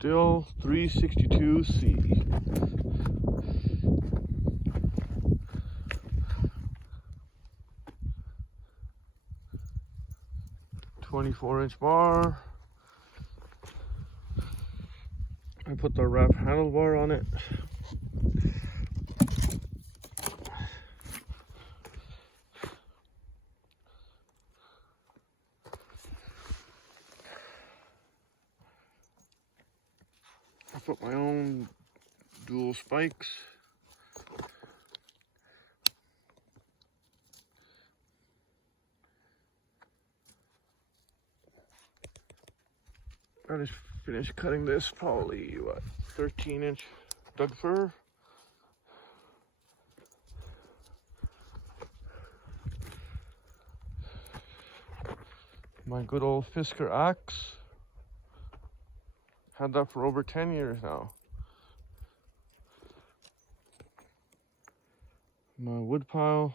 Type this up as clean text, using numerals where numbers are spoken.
Stihl 362C. .24-inch bar. I put the wrap handlebar on it. I put my own dual spikes. I just finished cutting this, probably what, 13-inch Doug fir. My good old Fisker axe. Had that for over 10 years now. My wood pile.